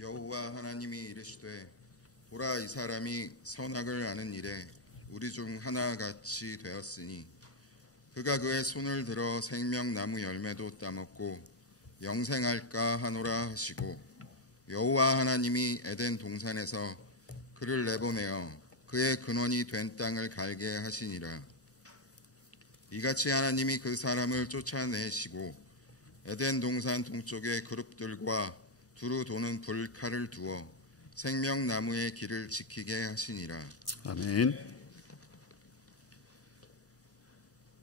여호와 하나님이 이르시되 보라, 이 사람이 선악을 아는 일에 우리 중 하나같이 되었으니 그가 그의 손을 들어 생명나무 열매도 따먹고 영생할까 하노라 하시고, 여호와 하나님이 에덴 동산에서 그를 내보내어 그의 근원이 된 땅을 갈게 하시니라. 이같이 하나님이 그 사람을 쫓아내시고 에덴 동산 동쪽에 그룹들과 두루 도는 불칼을 두어 생명나무의 길을 지키게 하시니라. 아멘.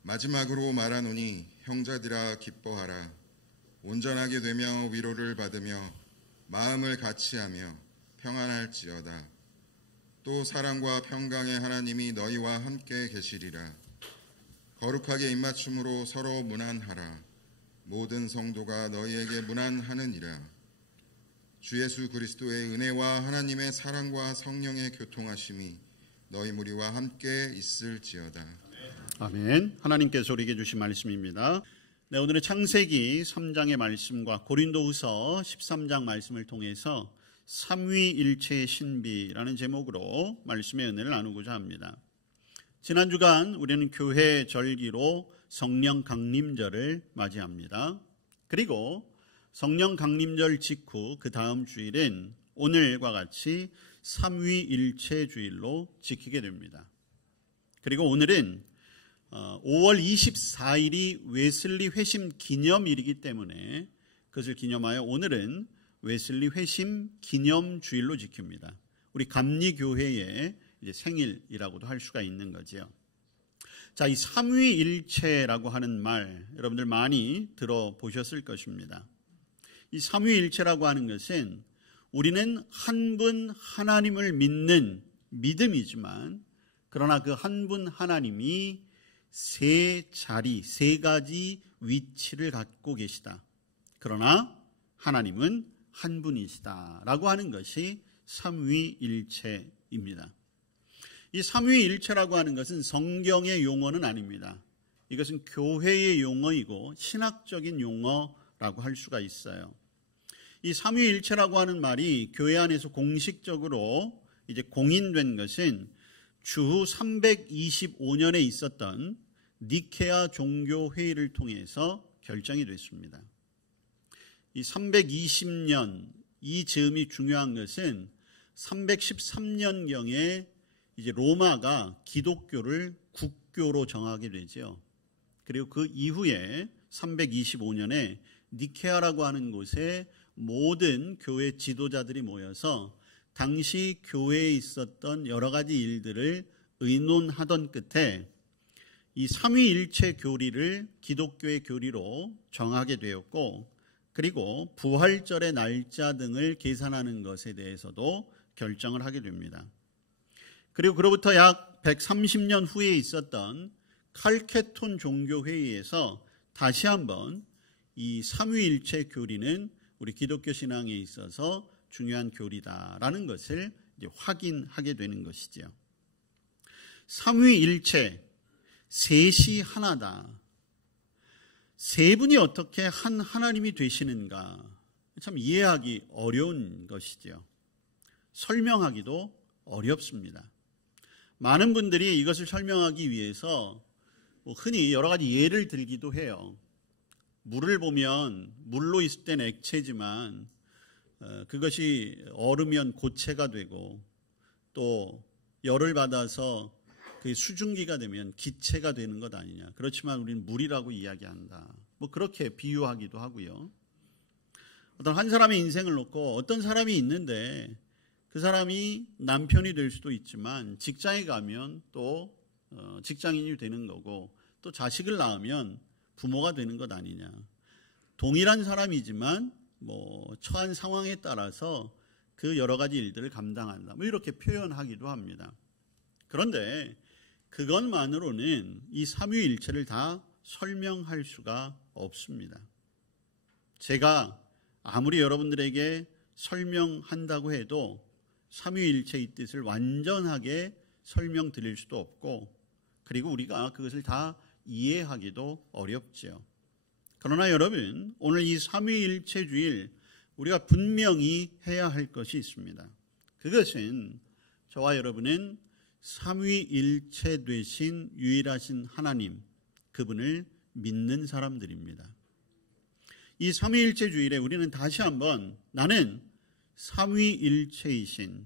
마지막으로 말하노니 형제들아 기뻐하라. 온전하게 되며 위로를 받으며 마음을 같이하며 평안할지어다. 또 사랑과 평강의 하나님이 너희와 함께 계시리라. 거룩하게 입맞춤으로 서로 문안하라. 모든 성도가 너희에게 문안하느니라. 주 예수 그리스도의 은혜와 하나님의 사랑과 성령의 교통하심이 너희 무리와 함께 있을지어다. 아멘. 하나님께서 우리에게 주신 말씀입니다. 네, 오늘은 창세기 3장의 말씀과 고린도후서 13장 말씀을 통해서 삼위일체의 신비라는 제목으로 말씀의 은혜를 나누고자 합니다. 지난 주간 우리는 교회 절기로 성령 강림절을 맞이합니다. 그리고 성령 강림절 직후 그 다음 주일은 오늘과 같이 삼위일체 주일로 지키게 됩니다. 그리고 오늘은 5월 24일이 웨슬리 회심 기념일이기 때문에 그것을 기념하여 오늘은 웨슬리 회심 기념주일로 지킵니다. 우리 감리교회의 이제 생일이라고도 할 수가 있는 거죠. 자, 이 삼위일체라고 하는 말 여러분들 많이 들어보셨을 것입니다. 이 삼위일체라고 하는 것은 우리는 한 분 하나님을 믿는 믿음이지만, 그러나 그 한 분 하나님이 세 자리, 세 가지 위치를 갖고 계시다. 그러나 하나님은 한 분이시다라고 하는 것이 삼위일체입니다. 이 삼위일체라고 하는 것은 성경의 용어는 아닙니다. 이것은 교회의 용어이고 신학적인 용어라고 할 수가 있어요. 이 삼위일체라고 하는 말이 교회 안에서 공식적으로 이제 공인된 것은 주후 325년에 있었던 니케아 종교회의를 통해서 결정이 됐습니다. 이 320년, 이 즈음이 중요한 것은 313년경에 이제 로마가 기독교를 국교로 정하게 되죠. 그리고 그 이후에 325년에 니케아라고 하는 곳에 모든 교회 지도자들이 모여서 당시 교회에 있었던 여러 가지 일들을 의논하던 끝에 이 삼위일체 교리를 기독교의 교리로 정하게 되었고, 그리고 부활절의 날짜 등을 계산하는 것에 대해서도 결정을 하게 됩니다. 그리고 그로부터 약 130년 후에 있었던 칼케톤 종교회의에서 다시 한번 이 삼위일체 교리는 우리 기독교 신앙에 있어서 중요한 교리다라는 것을 이제 확인하게 되는 것이죠. 삼위일체, 셋이 하나다. 세 분이 어떻게 한 하나님이 되시는가? 참 이해하기 어려운 것이죠. 설명하기도 어렵습니다. 많은 분들이 이것을 설명하기 위해서 흔히 여러 가지 예를 들기도 해요. 물을 보면 물로 있을 때는 액체지만 그것이 얼으면 고체가 되고, 또 열을 받아서 그 수증기가 되면 기체가 되는 것 아니냐. 그렇지만 우리는 물이라고 이야기한다. 그렇게 비유하기도 하고요. 어떤 한 사람의 인생을 놓고 어떤 사람이 있는데 그 사람이 남편이 될 수도 있지만 직장에 가면 또 직장인이 되는 거고, 또 자식을 낳으면 부모가 되는 것 아니냐. 동일한 사람이지만 처한 상황에 따라서 그 여러 가지 일들을 감당한다. 이렇게 표현하기도 합니다. 그런데 그것만으로는 이 삼위일체를 다 설명할 수가 없습니다. 제가 아무리 여러분들에게 설명한다고 해도 삼위일체의 뜻을 완전하게 설명드릴 수도 없고, 그리고 우리가 그것을 다 이해하기도 어렵죠. 그러나 여러분, 오늘 이 삼위일체 주일 우리가 분명히 해야 할 것이 있습니다. 그것은 저와 여러분은 삼위일체 되신 유일하신 하나님, 그분을 믿는 사람들입니다. 이 삼위일체주일에 우리는 다시 한번 나는 삼위일체이신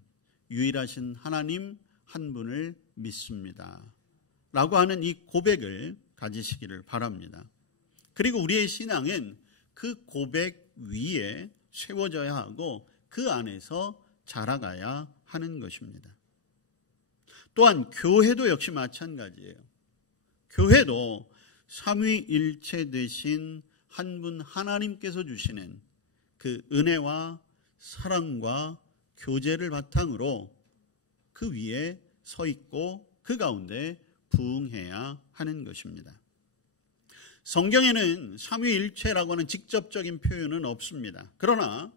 유일하신 하나님 한 분을 믿습니다 라고 하는 이 고백을 가지시기를 바랍니다. 그리고 우리의 신앙은 그 고백 위에 세워져야 하고 그 안에서 자라가야 하는 것입니다. 또한 교회도 역시 마찬가지예요. 교회도 삼위일체 되신 한 분 하나님께서 주시는 그 은혜와 사랑과 교제를 바탕으로 그 위에 서 있고 그 가운데 부응해야 하는 것입니다. 성경에는 삼위일체라고 하는 직접적인 표현은 없습니다. 그러나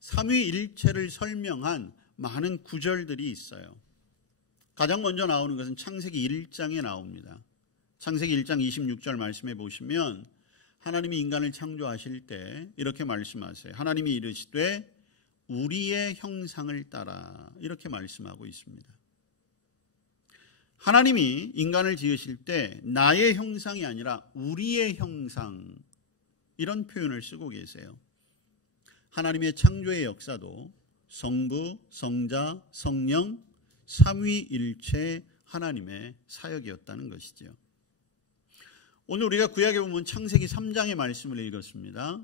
삼위일체를 설명한 많은 구절들이 있어요. 가장 먼저 나오는 것은 창세기 1장에 나옵니다. 창세기 1장 26절 말씀해 보시면 하나님이 인간을 창조하실 때 이렇게 말씀하세요. 하나님이 이르시되 우리의 형상을 따라, 이렇게 말씀하고 있습니다. 하나님이 인간을 지으실 때 나의 형상이 아니라 우리의 형상, 이런 표현을 쓰고 계세요. 하나님의 창조의 역사도 성부, 성자, 성령, 삼위일체 하나님의 사역이었다는 것이죠. 오늘 우리가 구약에 보면 창세기 3장의 말씀을 읽었습니다.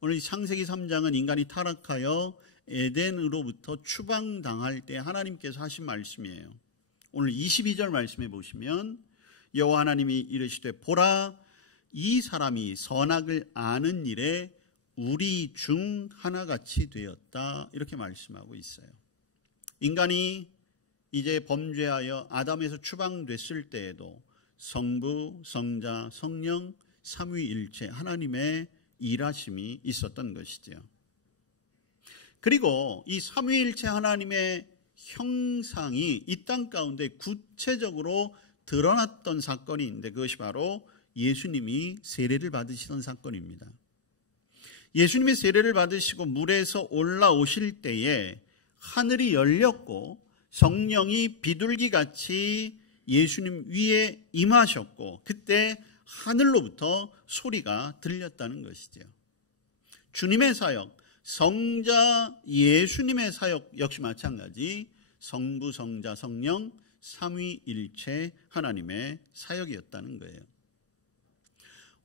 오늘 이 창세기 3장은 인간이 타락하여 에덴으로부터 추방당할 때 하나님께서 하신 말씀이에요. 오늘 22절 말씀해 보시면 여호와 하나님이 이르시되 보라, 이 사람이 선악을 아는 일에 우리 중 하나같이 되었다, 이렇게 말씀하고 있어요. 인간이 이제 범죄하여 아담에서 추방됐을 때에도 성부, 성자, 성령, 삼위일체 하나님의 일하심이 있었던 것이죠. 그리고 이 삼위일체 하나님의 형상이 이 땅 가운데 구체적으로 드러났던 사건이 있는데 그것이 바로 예수님이 세례를 받으시던 사건입니다. 예수님이 세례를 받으시고 물에서 올라오실 때에 하늘이 열렸고 성령이 비둘기같이 예수님 위에 임하셨고 그때 하늘로부터 소리가 들렸다는 것이죠. 주님의 사역, 성자 예수님의 사역 역시 마찬가지 성부, 성자, 성령, 삼위일체 하나님의 사역이었다는 거예요.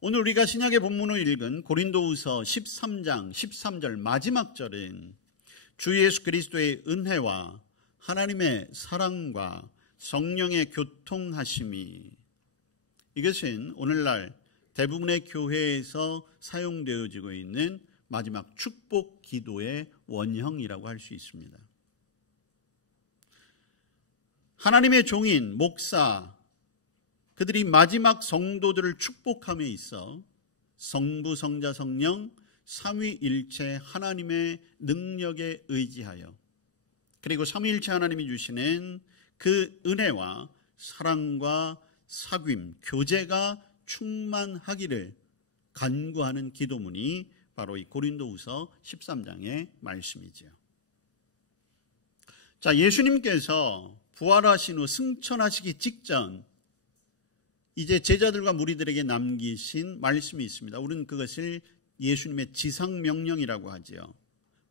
오늘 우리가 신약의 본문을 읽은 고린도후서 13장 13절 마지막 절은 주 예수 그리스도의 은혜와 하나님의 사랑과 성령의 교통하심이, 이것은 오늘날 대부분의 교회에서 사용되어지고 있는 마지막 축복 기도의 원형이라고 할 수 있습니다. 하나님의 종인 목사, 그들이 마지막 성도들을 축복함에 있어 성부, 성자, 성령, 삼위일체 하나님의 능력에 의지하여 그리고 삼위일체 하나님이 주시는 그 은혜와 사랑과 사귐, 교제가 충만하기를 간구하는 기도문이 바로 이 고린도후서 13장의 말씀이죠. 자, 예수님께서 부활하신 후 승천하시기 직전 이제 제자들과 무리들에게 남기신 말씀이 있습니다. 우리는 그것을 예수님의 지상명령이라고 하죠.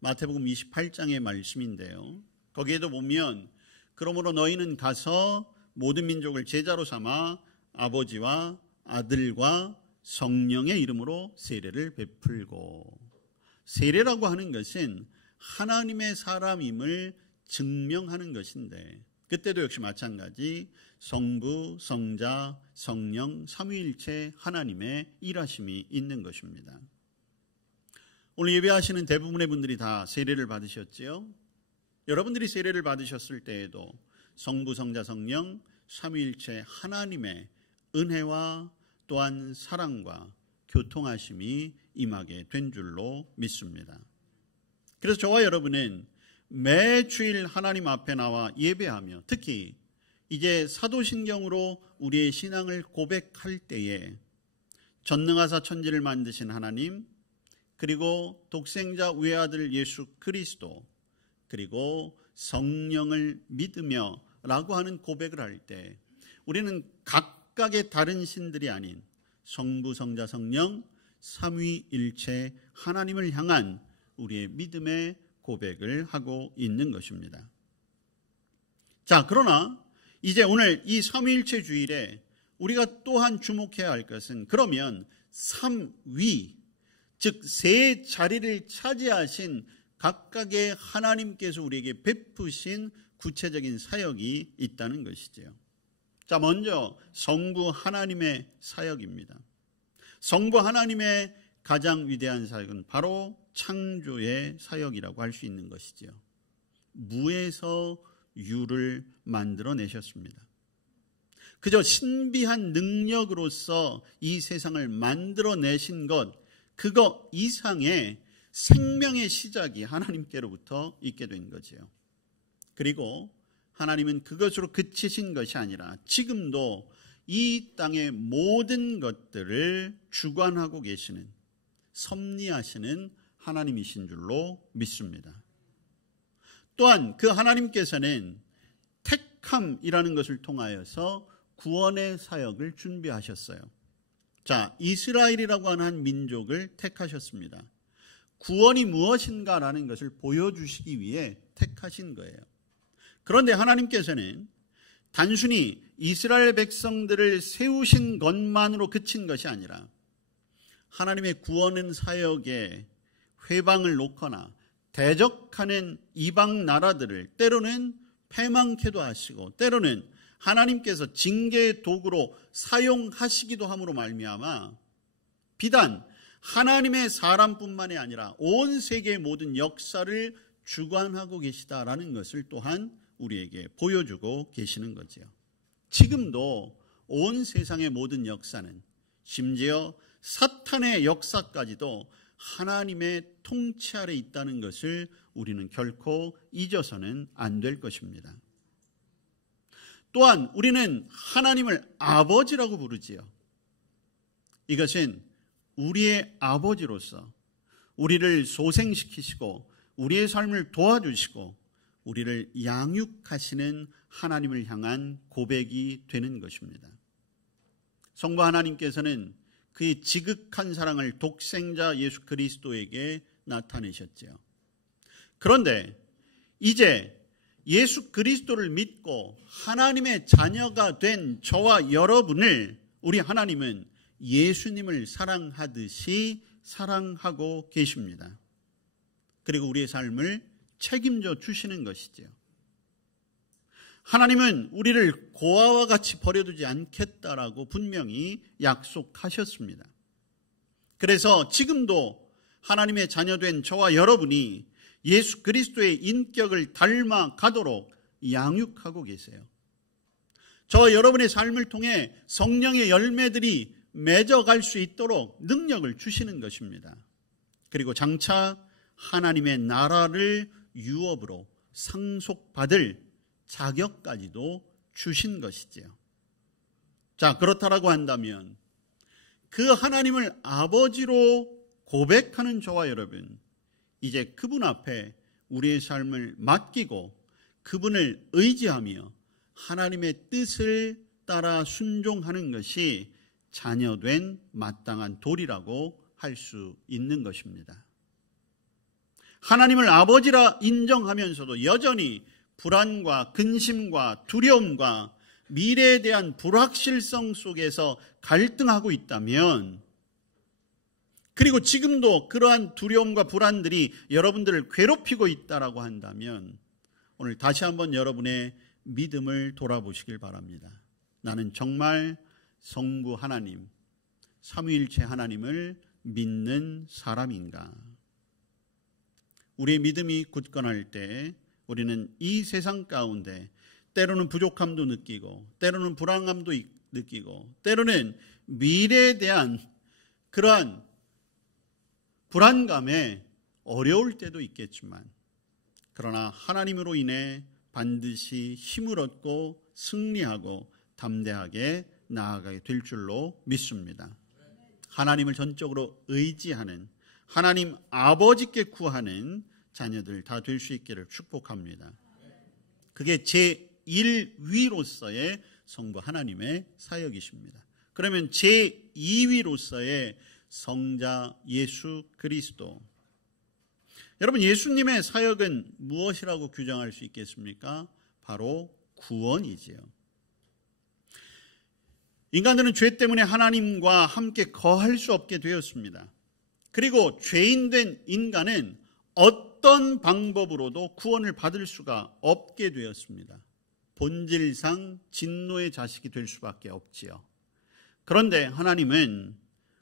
마태복음 28장의 말씀인데요. 거기에도 보면 그러므로 너희는 가서 모든 민족을 제자로 삼아 아버지와 아들과 성령의 이름으로 세례를 베풀고, 세례라고 하는 것은 하나님의 사람임을 증명하는 것인데 그때도 역시 마찬가지 성부, 성자, 성령, 삼위일체 하나님의 일하심이 있는 것입니다. 오늘 예배하시는 대부분의 분들이 다 세례를 받으셨지요. 여러분들이 세례를 받으셨을 때에도 성부, 성자, 성령, 삼위일체 하나님의 은혜와 또한 사랑과 교통하심이 임하게 된 줄로 믿습니다. 그래서 저와 여러분은 매 주일 하나님 앞에 나와 예배하며 특히 이제 사도신경으로 우리의 신앙을 고백할 때에 전능하사 천지를 만드신 하나님, 그리고 독생자 외아들 예수 그리스도, 그리고 성령을 믿으며 라고 하는 고백을 할 때 우리는 각각의 다른 신들이 아닌 성부, 성자, 성령, 삼위일체 하나님을 향한 우리의 믿음의 고백을 하고 있는 것입니다. 자, 그러나 이제 오늘 이 삼위일체 주일에 우리가 또한 주목해야 할 것은, 그러면 삼위, 즉 세 자리를 차지하신 각각의 하나님께서 우리에게 베푸신 구체적인 사역이 있다는 것이지요. 자, 먼저 성부 하나님의 사역입니다. 성부 하나님의 가장 위대한 사역은 바로 창조의 사역이라고 할 수 있는 것이지요. 무에서 유를 만들어내셨습니다. 그저 신비한 능력으로서 이 세상을 만들어내신 것, 그거 이상의 생명의 시작이 하나님께로부터 있게 된 거지요. 그리고 하나님은 그것으로 그치신 것이 아니라 지금도 이 땅의 모든 것들을 주관하고 계시는, 섭리하시는 하나님이신 줄로 믿습니다. 또한 그 하나님께서는 택함이라는 것을 통하여서 구원의 사역을 준비하셨어요. 자, 이스라엘이라고 하는 한 민족을 택하셨습니다. 구원이 무엇인가라는 것을 보여주시기 위해 택하신 거예요. 그런데 하나님께서는 단순히 이스라엘 백성들을 세우신 것만으로 그친 것이 아니라 하나님의 구원 사역에 회방을 놓거나 대적하는 이방 나라들을 때로는 패망케도 하시고 때로는 하나님께서 징계의 도구로 사용하시기도 함으로 말미암아 비단 하나님의 사람뿐만이 아니라 온 세계의 모든 역사를 주관하고 계시다라는 것을 또한 우리에게 보여주고 계시는 거지요. 지금도 온 세상의 모든 역사는, 심지어 사탄의 역사까지도 하나님의 통치 아래 있다는 것을 우리는 결코 잊어서는 안 될 것입니다. 또한 우리는 하나님을 아버지라고 부르지요. 이것은 우리의 아버지로서 우리를 소생시키시고 우리의 삶을 도와주시고 우리를 양육하시는 하나님을 향한 고백이 되는 것입니다. 성부 하나님께서는 그의 지극한 사랑을 독생자 예수 그리스도에게 나타내셨지요. 그런데 이제 예수 그리스도를 믿고 하나님의 자녀가 된 저와 여러분을 우리 하나님은 예수님을 사랑하듯이 사랑하고 계십니다. 그리고 우리의 삶을 책임져 주시는 것이지요. 하나님은 우리를 고아와 같이 버려두지 않겠다라고 분명히 약속하셨습니다. 그래서 지금도 하나님의 자녀된 저와 여러분이 예수 그리스도의 인격을 닮아가도록 양육하고 계세요. 저와 여러분의 삶을 통해 성령의 열매들이 맺어갈 수 있도록 능력을 주시는 것입니다. 그리고 장차 하나님의 나라를 유업으로 상속받을 자격까지도 주신 것이지요. 자, 그렇다라고 한다면 그 하나님을 아버지로 고백하는 저와 여러분, 이제 그분 앞에 우리의 삶을 맡기고 그분을 의지하며 하나님의 뜻을 따라 순종하는 것이 자녀된 마땅한 도리라고 할 수 있는 것입니다. 하나님을 아버지라 인정하면서도 여전히 불안과 근심과 두려움과 미래에 대한 불확실성 속에서 갈등하고 있다면, 그리고 지금도 그러한 두려움과 불안들이 여러분들을 괴롭히고 있다라고 한다면 오늘 다시 한번 여러분의 믿음을 돌아보시길 바랍니다. 나는 정말 성부 하나님, 삼위일체 하나님을 믿는 사람인가? 우리의 믿음이 굳건할 때 우리는 이 세상 가운데 때로는 부족함도 느끼고 때로는 불안감도 느끼고 때로는 미래에 대한 그러한 불안감에 어려울 때도 있겠지만, 그러나 하나님으로 인해 반드시 힘을 얻고 승리하고 담대하게 나아가게 될 줄로 믿습니다. 하나님을 전적으로 의지하는, 하나님 아버지께 구하는 자녀들 다 될 수 있기를 축복합니다. 그게 제1위로서의 성부 하나님의 사역이십니다. 그러면 제2위로서의 성자 예수 그리스도. 여러분, 예수님의 사역은 무엇이라고 규정할 수 있겠습니까? 바로 구원이지요. 인간들은 죄 때문에 하나님과 함께 거할 수 없게 되었습니다. 그리고 죄인된 인간은 어떤 방법으로도 구원을 받을 수가 없게 되었습니다. 본질상 진노의 자식이 될 수밖에 없지요. 그런데 하나님은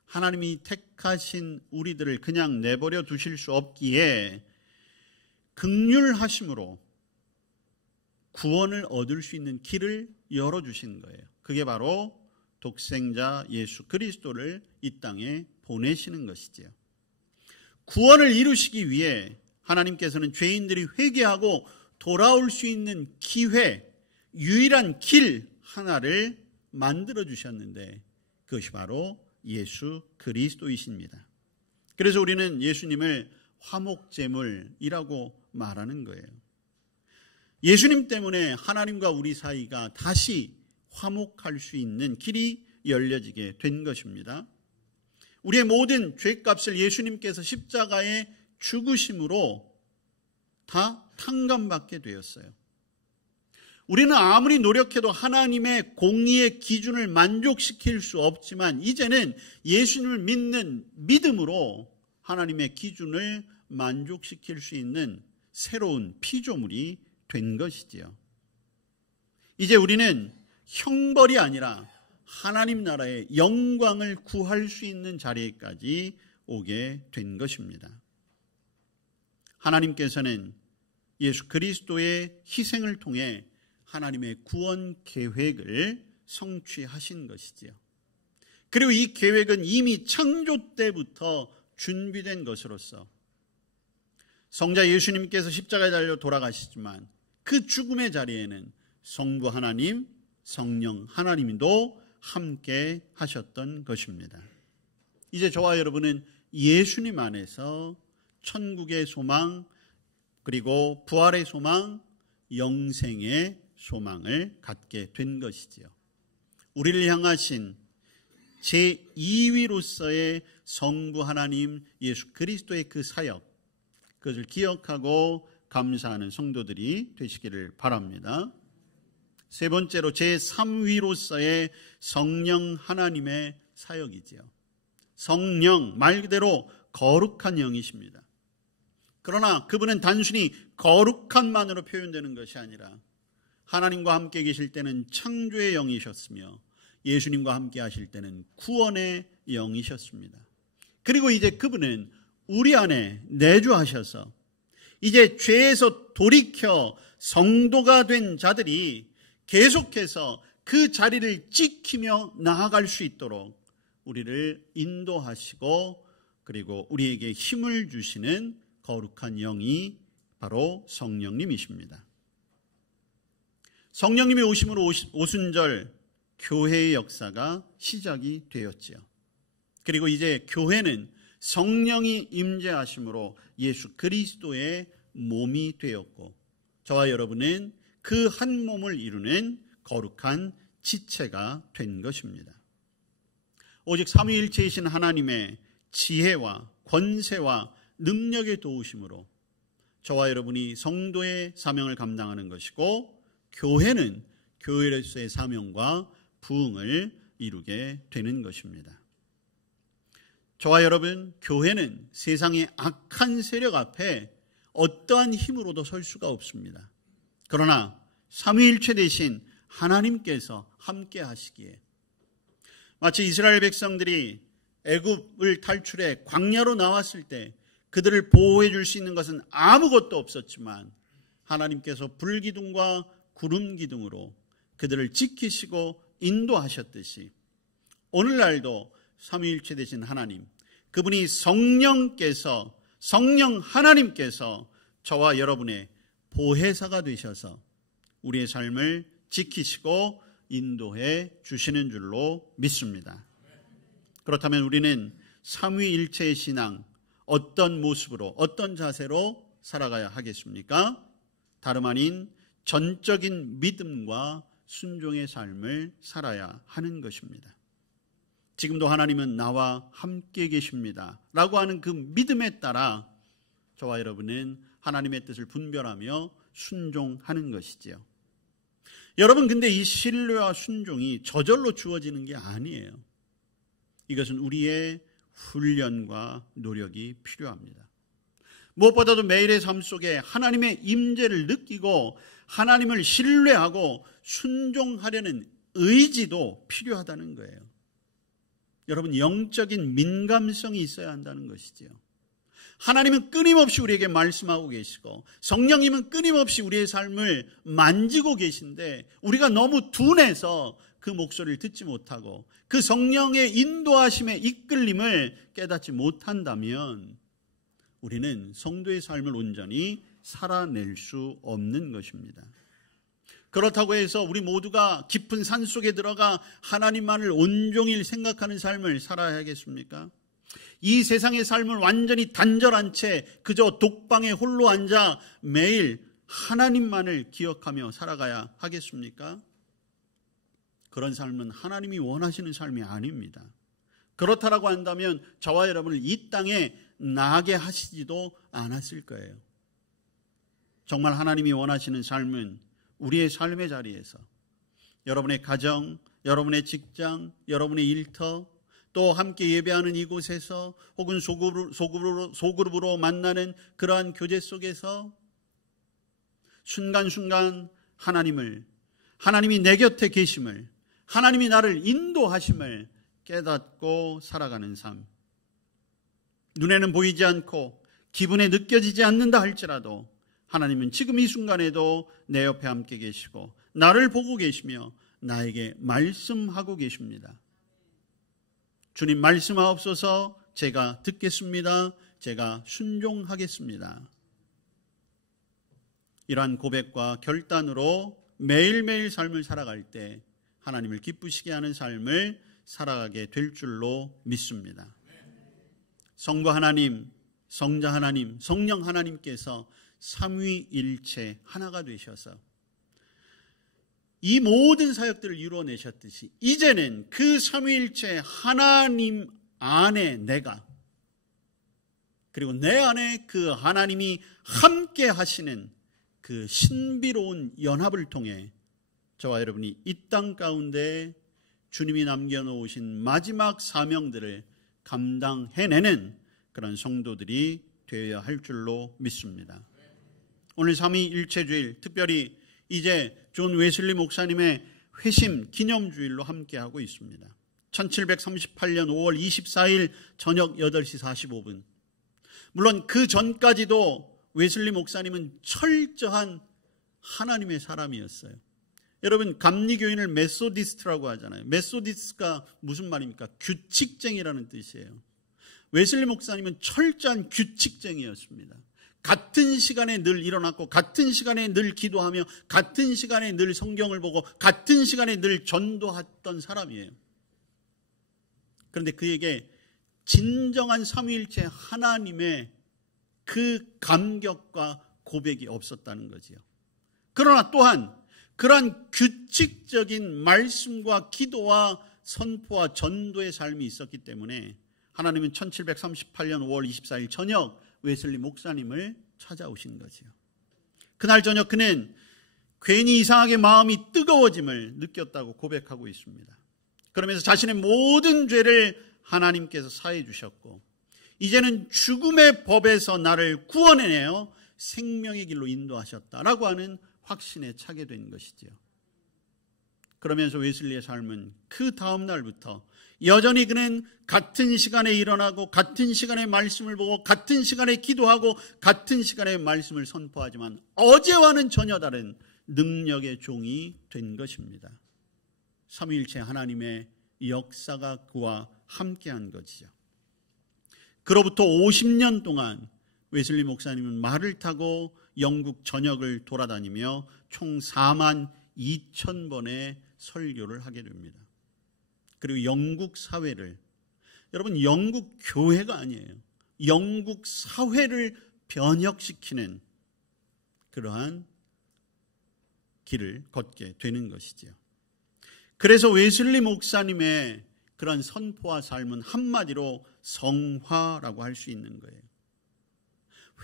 하나님이 택하신 우리들을 그냥 내버려 두실 수 없기에 긍휼하심으로 구원을 얻을 수 있는 길을 열어주신 거예요. 그게 바로 독생자 예수 그리스도를 이 땅에 보내시는 것이지요. 구원을 이루시기 위해 하나님께서는 죄인들이 회개하고 돌아올 수 있는 기회, 유일한 길 하나를 만들어 주셨는데 그것이 바로 예수 그리스도이십니다. 그래서 우리는 예수님을 화목제물이라고 말하는 거예요. 예수님 때문에 하나님과 우리 사이가 다시 화목할 수 있는 길이 열려지게 된 것입니다. 우리의 모든 죄값을 예수님께서 십자가에 죽으심으로 다 탕감받게 되었어요. 우리는 아무리 노력해도 하나님의 공의의 기준을 만족시킬 수 없지만 이제는 예수님을 믿는 믿음으로 하나님의 기준을 만족시킬 수 있는 새로운 피조물이 된 것이지요. 이제 우리는 형벌이 아니라 하나님 나라의 영광을 구할 수 있는 자리까지 오게 된 것입니다. 하나님께서는 예수 그리스도의 희생을 통해 하나님의 구원 계획을 성취하신 것이지요. 그리고 이 계획은 이미 창조 때부터 준비된 것으로서 성자 예수님께서 십자가에 달려 돌아가시지만 그 죽음의 자리에는 성부 하나님, 성령 하나님도 함께 하셨던 것입니다. 이제 저와 여러분은 예수님 안에서 천국의 소망, 그리고 부활의 소망, 영생의 소망을 갖게 된 것이지요. 우리를 향하신 제2위로서의 성부 하나님 예수 그리스도의 그 사역, 그것을 기억하고 감사하는 성도들이 되시기를 바랍니다. 세 번째로 제3위로서의 성령 하나님의 사역이지요. 성령, 말 그대로 거룩한 영이십니다. 그러나 그분은 단순히 거룩한만으로 표현되는 것이 아니라 하나님과 함께 계실 때는 창조의 영이셨으며 예수님과 함께 하실 때는 구원의 영이셨습니다. 그리고 이제 그분은 우리 안에 내주하셔서 이제 죄에서 돌이켜 성도가 된 자들이 계속해서 그 자리를 지키며 나아갈 수 있도록 우리를 인도하시고 그리고 우리에게 힘을 주시는 거룩한 영이 바로 성령님이십니다. 성령님의 오심으로 오순절 교회의 역사가 시작이 되었지요. 그리고 이제 교회는 성령이 임재하심으로 예수 그리스도의 몸이 되었고 저와 여러분은 그 한 몸을 이루는 거룩한 지체가 된 것입니다. 오직 삼위일체이신 하나님의 지혜와 권세와 능력의 도우심으로 저와 여러분이 성도의 사명을 감당하는 것이고 교회는 교회로서의 사명과 부흥을 이루게 되는 것입니다. 저와 여러분, 교회는 세상의 악한 세력 앞에 어떠한 힘으로도 설 수가 없습니다. 그러나 삼위일체 되신 하나님께서 함께 하시기에 마치 이스라엘 백성들이 애굽을 탈출해 광야로 나왔을 때 그들을 보호해 줄 수 있는 것은 아무것도 없었지만 하나님께서 불기둥과 구름기둥으로 그들을 지키시고 인도하셨듯이 오늘날도 삼위일체 되신 하나님, 그분이 성령 하나님께서 저와 여러분의 보혜사가 되셔서 우리의 삶을 지키시고 인도해 주시는 줄로 믿습니다. 그렇다면 우리는 삼위일체의 신앙 어떤 모습으로, 어떤 자세로 살아가야 하겠습니까? 다름 아닌 전적인 믿음과 순종의 삶을 살아야 하는 것입니다. 지금도 하나님은 나와 함께 계십니다 라고 하는 그 믿음에 따라 저와 여러분은 하나님의 뜻을 분별하며 순종하는 것이지요. 여러분, 근데 이 신뢰와 순종이 저절로 주어지는 게 아니에요. 이것은 우리의 훈련과 노력이 필요합니다. 무엇보다도 매일의 삶 속에 하나님의 임재를 느끼고 하나님을 신뢰하고 순종하려는 의지도 필요하다는 거예요. 여러분, 영적인 민감성이 있어야 한다는 것이지요. 하나님은 끊임없이 우리에게 말씀하고 계시고 성령님은 끊임없이 우리의 삶을 만지고 계신데 우리가 너무 둔해서 그 목소리를 듣지 못하고 그 성령의 인도하심에 이끌림을 깨닫지 못한다면 우리는 성도의 삶을 온전히 살아낼 수 없는 것입니다. 그렇다고 해서 우리 모두가 깊은 산 속에 들어가 하나님만을 온종일 생각하는 삶을 살아야겠습니까? 이 세상의 삶을 완전히 단절한 채 그저 독방에 홀로 앉아 매일 하나님만을 기억하며 살아가야 하겠습니까? 그런 삶은 하나님이 원하시는 삶이 아닙니다. 그렇다라고 한다면 저와 여러분을 이 땅에 나게 하시지도 않았을 거예요. 정말 하나님이 원하시는 삶은 우리의 삶의 자리에서 여러분의 가정, 여러분의 직장, 여러분의 일터, 또 함께 예배하는 이곳에서 혹은 소그룹으로 만나는 그러한 교제 속에서 순간순간 하나님이 내 곁에 계심을, 하나님이 나를 인도하심을 깨닫고 살아가는 삶. 눈에는 보이지 않고 기분에 느껴지지 않는다 할지라도 하나님은 지금 이 순간에도 내 옆에 함께 계시고 나를 보고 계시며 나에게 말씀하고 계십니다. 주님, 말씀하옵소서. 제가 듣겠습니다. 제가 순종하겠습니다. 이러한 고백과 결단으로 매일매일 삶을 살아갈 때 하나님을 기쁘시게 하는 삶을 살아가게 될 줄로 믿습니다. 성부 하나님, 성자 하나님, 성령 하나님께서 삼위일체 하나가 되셔서 이 모든 사역들을 이루어내셨듯이 이제는 그 삼위일체 하나님 안에 내가, 그리고 내 안에 그 하나님이 함께 하시는 그 신비로운 연합을 통해 저와 여러분이 이 땅 가운데 주님이 남겨놓으신 마지막 사명들을 감당해내는 그런 성도들이 되어야 할 줄로 믿습니다. 오늘 삼위일체주일, 특별히 이제 존 웨슬리 목사님의 회심 기념주일로 함께하고 있습니다. 1738년 5월 24일 저녁 8시 45분. 물론 그 전까지도 웨슬리 목사님은 철저한 하나님의 사람이었어요. 여러분, 감리교인을 메소디스트라고 하잖아요. 메소디스트가 무슨 말입니까? 규칙쟁이라는 뜻이에요. 웨슬리 목사님은 철저한 규칙쟁이였습니다. 같은 시간에 늘 일어났고 같은 시간에 늘 기도하며 같은 시간에 늘 성경을 보고 같은 시간에 늘 전도했던 사람이에요. 그런데 그에게 진정한 삼위일체 하나님의 그 감격과 고백이 없었다는 거지요. 그러나 또한 그러한 규칙적인 말씀과 기도와 선포와 전도의 삶이 있었기 때문에 하나님은 1738년 5월 24일 저녁 웨슬리 목사님을 찾아오신 거지요. 그날 저녁 그는 괜히 이상하게 마음이 뜨거워짐을 느꼈다고 고백하고 있습니다. 그러면서 자신의 모든 죄를 하나님께서 사해 주셨고 이제는 죽음의 법에서 나를 구원해내어 생명의 길로 인도하셨다라고 하는 확신에 차게 된 것이지요. 그러면서 웨슬리의 삶은 그 다음 날부터 여전히 그는 같은 시간에 일어나고 같은 시간에 말씀을 보고 같은 시간에 기도하고 같은 시간에 말씀을 선포하지만 어제와는 전혀 다른 능력의 종이 된 것입니다. 삼위일체 하나님의 역사가 그와 함께한 것이죠. 그로부터 50년 동안 웨슬리 목사님은 말을 타고 영국 전역을 돌아다니며 총 4만 2천 번의 설교를 하게 됩니다. 그리고 영국 사회를, 여러분 영국 교회가 아니에요. 영국 사회를 변혁시키는 그러한 길을 걷게 되는 것이지요. 그래서 웨슬리 목사님의 그런 선포와 삶은 한마디로 성화라고 할 수 있는 거예요.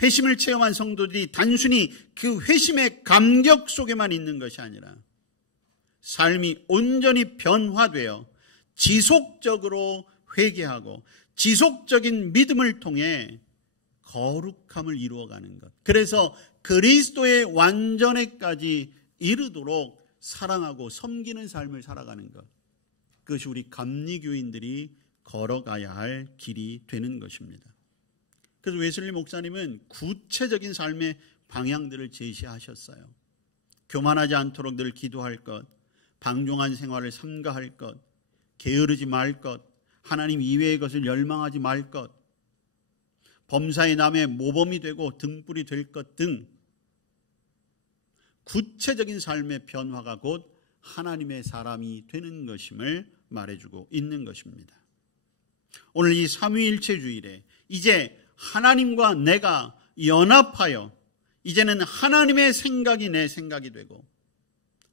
회심을 체험한 성도들이 단순히 그 회심의 감격 속에만 있는 것이 아니라 삶이 온전히 변화되어 지속적으로 회개하고 지속적인 믿음을 통해 거룩함을 이루어가는 것. 그래서 그리스도의 완전에까지 이르도록 사랑하고 섬기는 삶을 살아가는 것. 그것이 우리 감리교인들이 걸어가야 할 길이 되는 것입니다. 그래서 웨슬리 목사님은 구체적인 삶의 방향들을 제시하셨어요. 교만하지 않도록 늘 기도할 것, 방종한 생활을 삼가할 것, 게으르지 말 것, 하나님 이외의 것을 열망하지 말 것, 범사의 남의 모범이 되고 등불이 될 것 등 구체적인 삶의 변화가 곧 하나님의 사람이 되는 것임을 말해주고 있는 것입니다. 오늘 이 삼위일체 주일에 이제 하나님과 내가 연합하여 이제는 하나님의 생각이 내 생각이 되고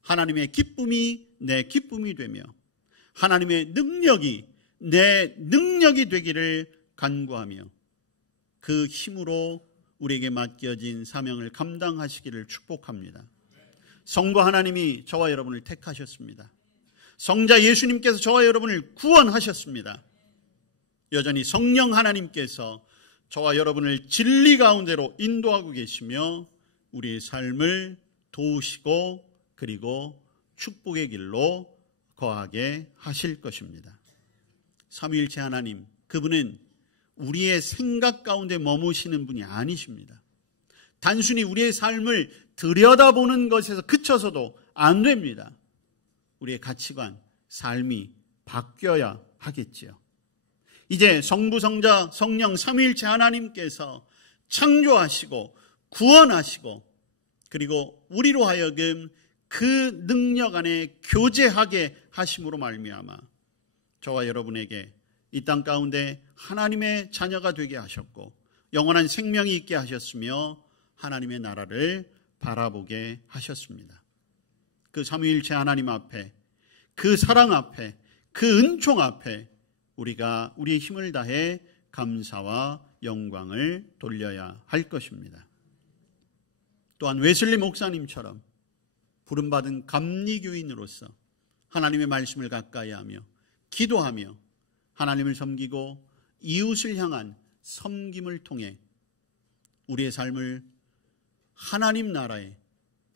하나님의 기쁨이 내 기쁨이 되며 하나님의 능력이 내 능력이 되기를 간구하며 그 힘으로 우리에게 맡겨진 사명을 감당하시기를 축복합니다. 성부 하나님이 저와 여러분을 택하셨습니다. 성자 예수님께서 저와 여러분을 구원하셨습니다. 여전히 성령 하나님께서 저와 여러분을 진리 가운데로 인도하고 계시며 우리의 삶을 도우시고 그리고 축복의 길로 거하게 하실 것입니다. 삼위일체 하나님, 그분은 우리의 생각 가운데 머무시는 분이 아니십니다. 단순히 우리의 삶을 들여다보는 것에서 그쳐서도 안 됩니다. 우리의 가치관, 삶이 바뀌어야 하겠지요. 이제 성부, 성자, 성령 삼위일체 하나님께서 창조하시고 구원하시고 그리고 우리로 하여금 그 능력 안에 교제하게 하심으로 말미암아 저와 여러분에게 이 땅 가운데 하나님의 자녀가 되게 하셨고 영원한 생명이 있게 하셨으며 하나님의 나라를 바라보게 하셨습니다. 그 삼위일체 하나님 앞에, 그 사랑 앞에, 그 은총 앞에 우리가 우리의 힘을 다해 감사와 영광을 돌려야 할 것입니다. 또한 웨슬리 목사님처럼 부름받은 감리교인으로서 하나님의 말씀을 가까이 하며 기도하며 하나님을 섬기고 이웃을 향한 섬김을 통해 우리의 삶을 하나님 나라의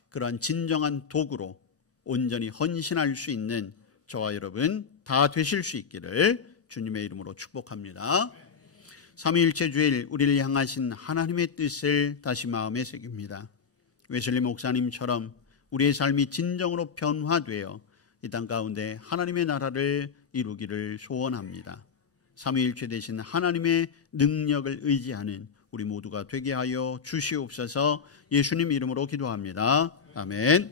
그러한 진정한 도구로 온전히 헌신할 수 있는 저와 여러분 다 되실 수 있기를 주님의 이름으로 축복합니다. 삼위일체 주일 우리를 향하신 하나님의 뜻을 다시 마음에 새깁니다. 웨슬리 목사님처럼 우리의 삶이 진정으로 변화되어 이 땅 가운데 하나님의 나라를 이루기를 소원합니다. 삼위일체 되신 하나님의 능력을 의지하는 우리 모두가 되게 하여 주시옵소서. 예수님 이름으로 기도합니다. 아멘.